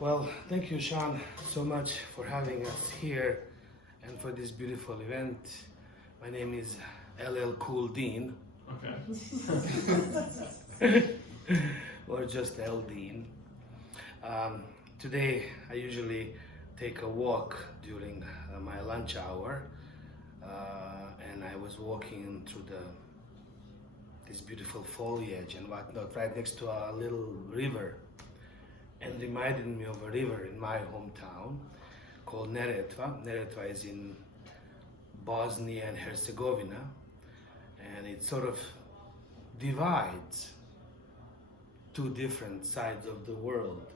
Well, thank you, Sean, so much for having us here and for this beautiful event. My name is LL Cool Dean, Okay. or just L Dean. Today, I usually take a walk during my lunch hour, and I was walking through this beautiful foliage and whatnot right next to a little river, and reminded me of a river in my hometown called Neretva. Neretva is in Bosnia and Herzegovina, and it sort of divides two different sides of the world.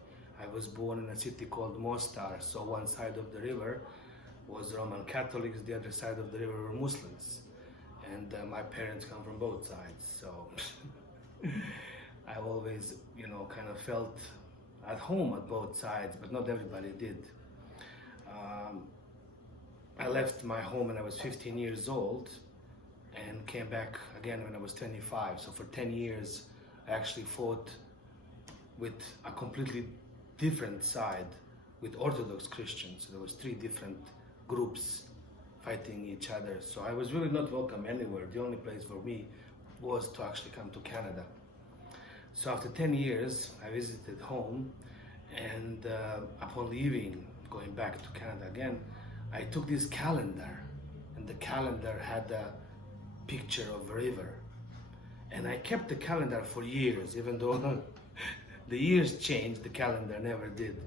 I was born in a city called Mostar, so one side of the river was Roman Catholics, the other side of the river were Muslims. And my parents come from both sides, so I always, kind of felt at home at both sides, but not everybody did. I left my home when I was 15 years old and came back again when I was 25. So for 10 years, I actually fought with a completely different side, with Orthodox Christians. There was three different groups fighting each other. So I was really not welcome anywhere. The only place for me was to actually come to Canada. So after 10 years, I visited home, and upon leaving, going back to Canada again, I took this calendar, and the calendar had a picture of a river. And I kept the calendar for years, even though the years changed, the calendar never did.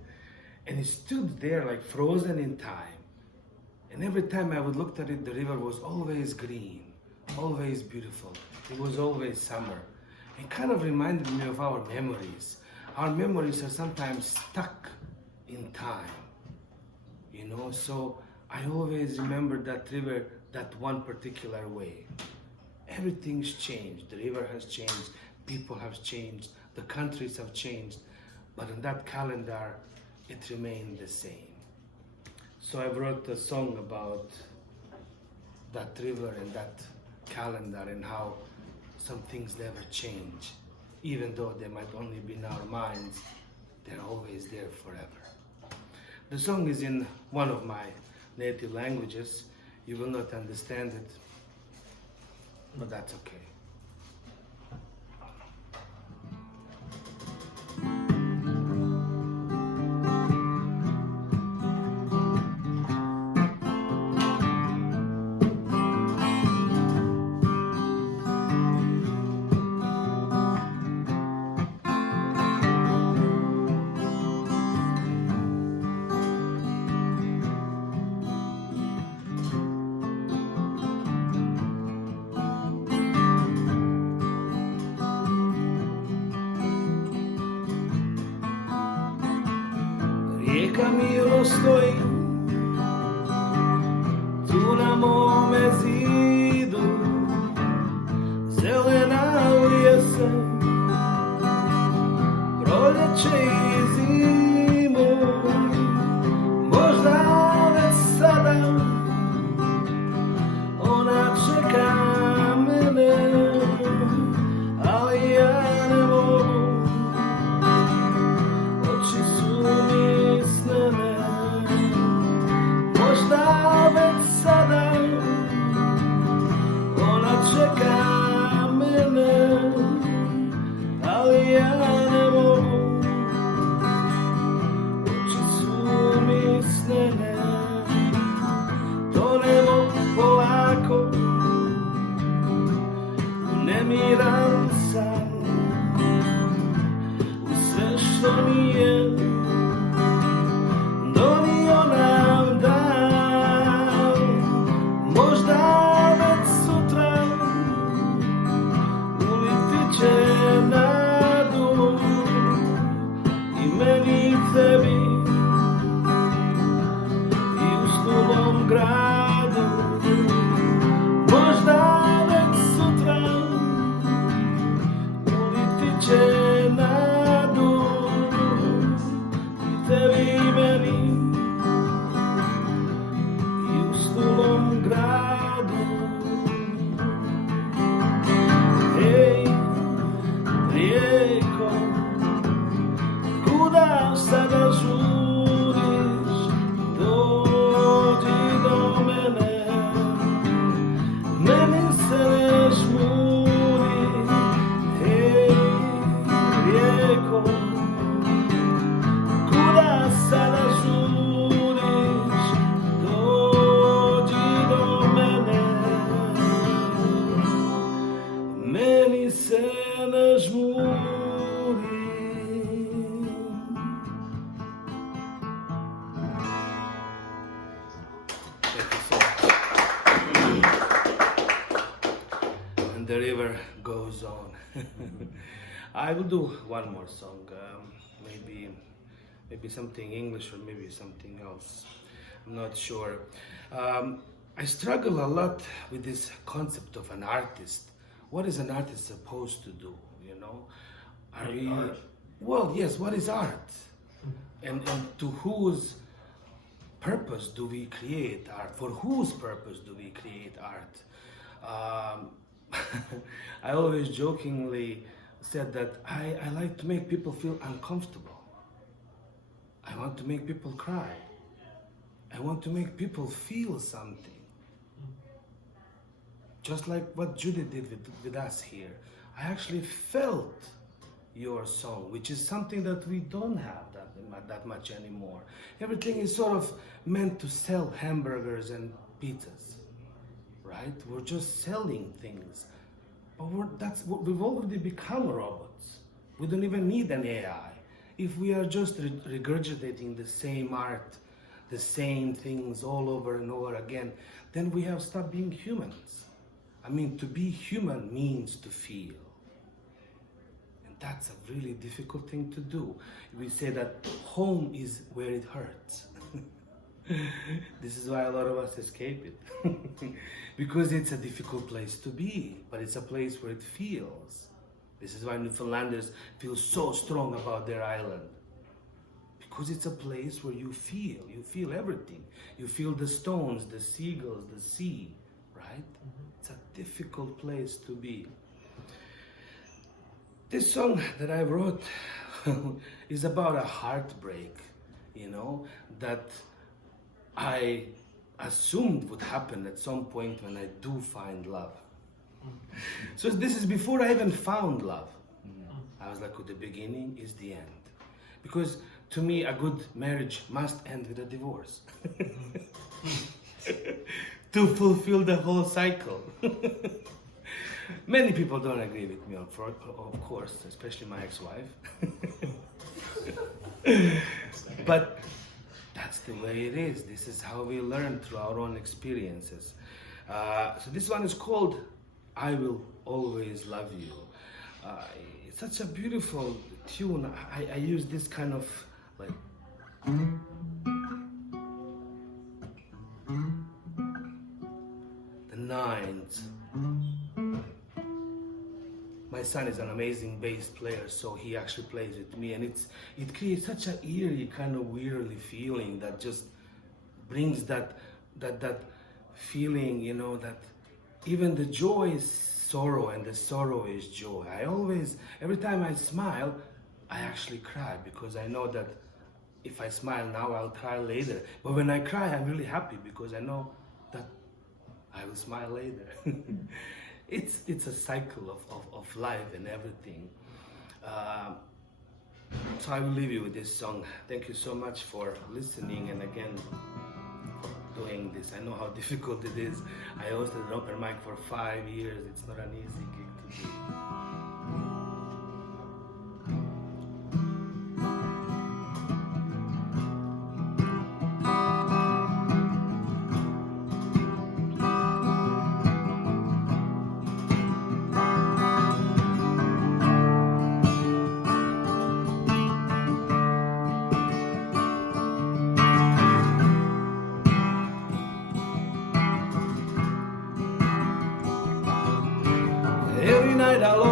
And it stood there like frozen in time. And every time I would look at it, the river was always green, always beautiful. It was always summer. It kind of reminded me of our memories. Our memories are sometimes stuck in time, so I always remember that river that one particular way. Everything's changed. The river has changed, people have changed, the countries have changed, but in that calendar, it remained the same. So I wrote a song about that river and that calendar and how some things never change. Even though they might only be in our minds, they're always there forever. The song is in one of my native languages. You will not understand it, but that's okay. Rijeka milo stoji tu na mome zidu, zelena u jesen, proljeće i zimu, možda već sada ona čeka mene, ali ja ne mogu, oči su mi snene. Možda već sada ona čeka mene, ali ja ne mogu, oči su mi snene. Tonemo polako, nemiran sam, u sve što nije donio nam dan. Možda već sutra uliti će nadu i meni i tebi i u stulom gradu. Možda već sutra uliti će nadu i tebi i meni i u stulom gradu. Ej, rijeko, kuda sada juris dodi domine menis muri rieko cura juris dodi domine menis muri. And the river goes on. I will do one more song, maybe something English or maybe something else. I'm not sure. I struggle a lot with this concept of an artist. What is an artist supposed to do? You know, are we? Art. Well, yes. What is art? And to whose purpose do we create art? For whose purpose do we create art? I always jokingly said that I like to make people feel uncomfortable. I want to make people cry. I want to make people feel something. Just like what Judy did with us here. I actually felt your song, which is something that we don't have that much anymore. Everything is sort of meant to sell hamburgers and pizzas, right? We're just selling things. But we've already become robots. We don't even need an AI. If we are just regurgitating the same art, the same things all over and over again, then we have stopped being humans. I mean, to be human means to feel. And that's a really difficult thing to do. We say that home is where it hurts. This is why a lot of us escape it. Because it's a difficult place to be, but it's a place where it feels. This is why Newfoundlanders feel so strong about their island. Because it's a place where you feel everything. You feel the stones, the seagulls, the sea, right? It's a difficult place to be. This song that I wrote is about a heartbreak, you know, that I assumed would happen at some point when I do find love. So this is before I even found love. I was like, the beginning is the end. Because to me, a good marriage must end with a divorce. To fulfill the whole cycle. Many people don't agree with me, of course, especially my ex-wife. But that's the way it is. This is how we learn through our own experiences. So this one is called I Will Always Love You. It's such a beautiful tune. I use this kind of like the nines. My son is an amazing bass player, so he actually plays with me, and it creates such an eerie, kind of weirdly feeling that just brings that feeling, you know, that even the joy is sorrow and the sorrow is joy. Every time I smile, I actually cry, because I know that if I smile now, I'll cry later. But when I cry, I'm really happy because I know that I will smile later. It's a cycle of life and everything. So I will leave you with this song. Thank you so much for listening, and again, doing this. I know how difficult it is. I hosted an open mic for 5 years. It's not an easy gig to do. Every night I'll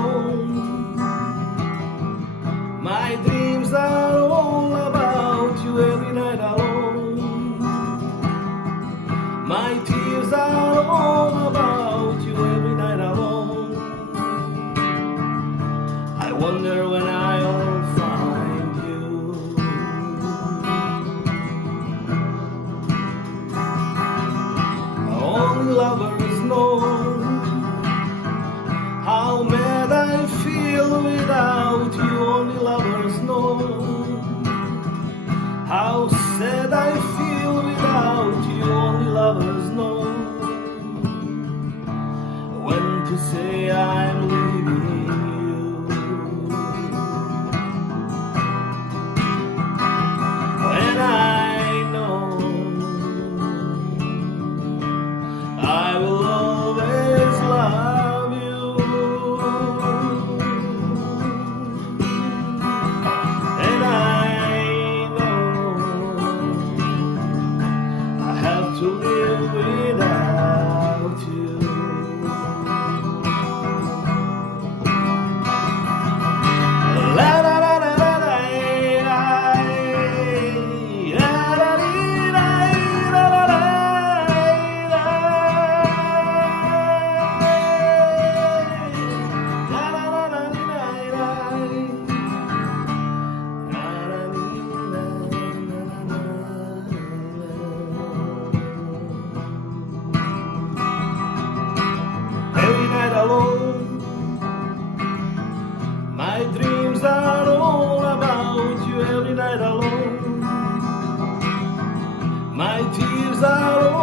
My dreams are all about you every night alone. My tears are